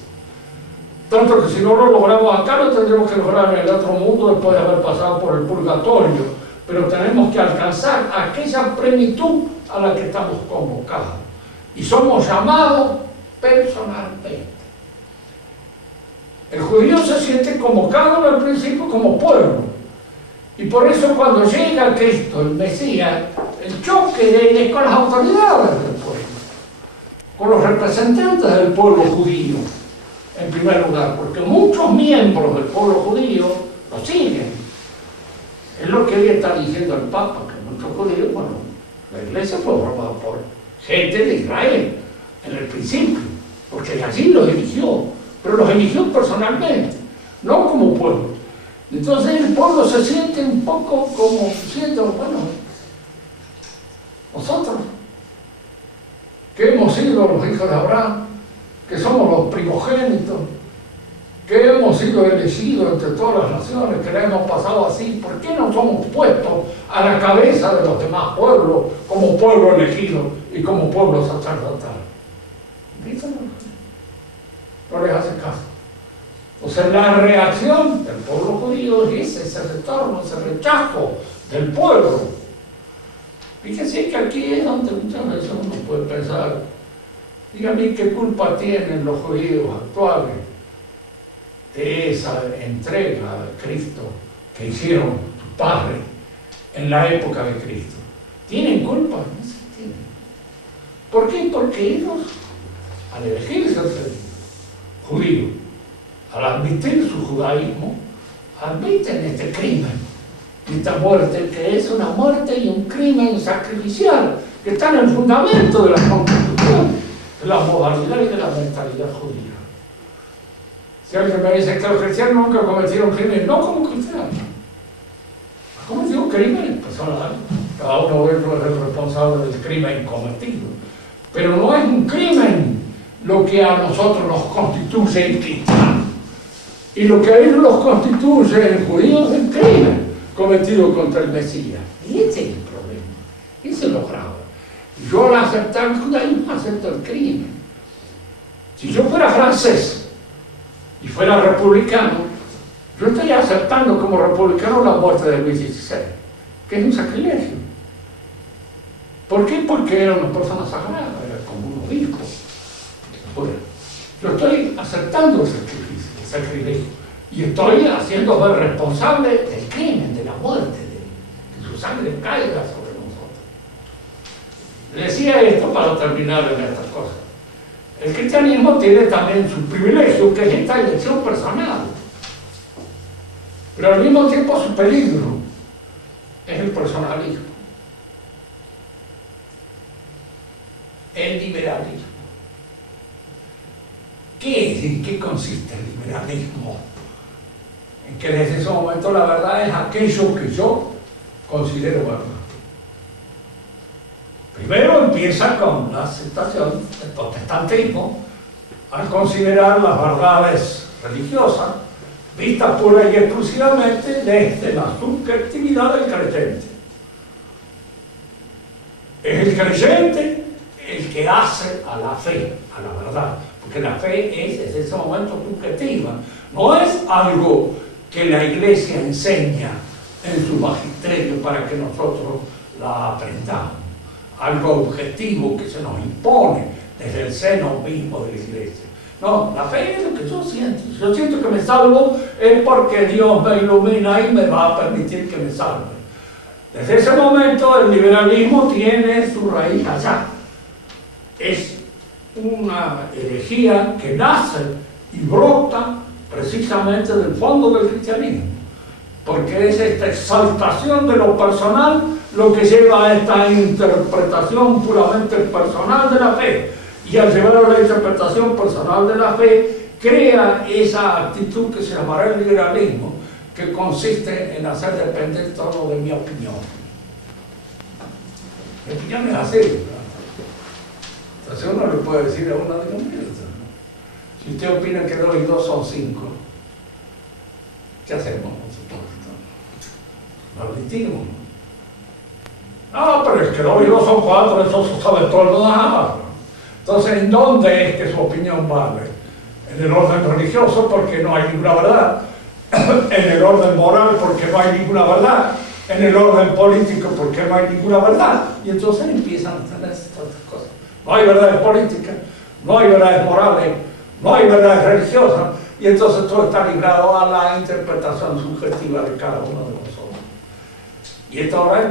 Tanto que si no lo logramos acá, lo tendremos que lograr en el otro mundo después de haber pasado por el purgatorio. Pero tenemos que alcanzar aquella plenitud a la que estamos convocados. Y somos llamados personalmente. El judío se siente convocado al principio como pueblo. Y por eso cuando llega Cristo, el Mesías, el choque de él es con las autoridades del pueblo, con los representantes del pueblo judío, en primer lugar, porque muchos miembros del pueblo judío lo siguen. Es lo que hoy está diciendo el Papa, que muchos judíos, bueno, la iglesia fue formada por gente de Israel en el principio, porque allí los eligió, pero los eligió personalmente, no como pueblo. Entonces el pueblo se siente un poco como diciendo, bueno, nosotros, que hemos sido los hijos de Abraham, que somos los primogénitos, que hemos sido elegidos entre todas las naciones, que la hemos pasado así, ¿por qué no somos puestos a la cabeza de los demás pueblos, como pueblo elegido y como pueblo sacerdotal. No les hace caso. O sea, la reacción del pueblo judío es ese retorno, ese rechazo del pueblo. Fíjense que aquí es donde muchas veces uno puede pensar, dígame qué culpa tienen los judíos actuales de esa entrega a Cristo que hicieron sus padres en la época de Cristo. ¿Tienen culpa? No se tienen. ¿Por qué? Porque ellos, al elegirse judío, al admitir su judaísmo, admiten este crimen, esta muerte, que es una muerte y un crimen sacrificial, que está en el fundamento de la Constitución, de la modalidad y de la mentalidad judía. Si alguien me dice que los cristianos nunca cometieron crímenes, no como cristianos, cometido crímenes personales, cada uno de ellos es el responsable del crimen cometido, pero no es un crimen lo que a nosotros nos constituye en cristianos, y lo que a ellos los constituye en judíos es el crimen cometido contra el Mesías. Y ese es el problema, ese es lo grave. Yo al aceptar el judaísmo acepto el crimen. Si yo fuera francés y fuera republicano, yo estaría aceptando como republicano la muerte de Luis XVI, que es un sacrilegio. ¿Por qué? Porque era una persona sagrada, era como un obispo. Bueno, yo estoy aceptando el sacrilegio, y estoy haciendo ver responsable del crimen, de la muerte, de que su sangre caiga sobre nosotros. Decía esto para terminar en estas cosas. El cristianismo tiene también su privilegio, que es esta elección personal. Pero al mismo tiempo su peligro es el personalismo, el liberalismo. ¿Qué es? ¿En qué consiste el liberalismo? En que desde ese momento la verdad es aquello que yo considero verdad. Primero empieza con la aceptación del protestantismo al considerar las verdades religiosas vistas pura y exclusivamente desde la subjetividad del creyente. Es el creyente el que hace a la fe, a la verdad, porque la fe es desde ese momento subjetiva, no es algo que la Iglesia enseña en su magisterio para que nosotros la aprendamos, algo objetivo que se nos impone desde el seno mismo de la Iglesia. No, la fe es lo que yo siento. Si yo siento que me salvo, es porque Dios me ilumina y me va a permitir que me salve. Desde ese momento el liberalismo tiene su raíz allá. Es una herejía que nace y brota precisamente del fondo del cristianismo, porque es esta exaltación de lo personal lo que lleva a esta interpretación puramente personal de la fe, y al llevar a la interpretación personal de la fe crea esa actitud que se llamará el liberalismo, que consiste en hacer depender todo de mi opinión. Mi opinión es así, ¿verdad? Entonces uno le puede decir a uno de los si usted opina que 2 y 2 son 5, ¿qué hacemos nosotros? Lo admitimos. No, pero es que 2 y 2 son 4, eso se sabe todo lo demás. Entonces, ¿en dónde es que su opinión vale? En el orden religioso, porque no hay ninguna verdad. En el orden moral, porque no hay ninguna verdad. En el orden político, porque no hay ninguna verdad. Y entonces empiezan a tener estas cosas. No hay verdades políticas, no hay verdades morales, no hay verdades religiosas, y entonces todo está ligado a la interpretación subjetiva de cada uno de nosotros. Y esto ahora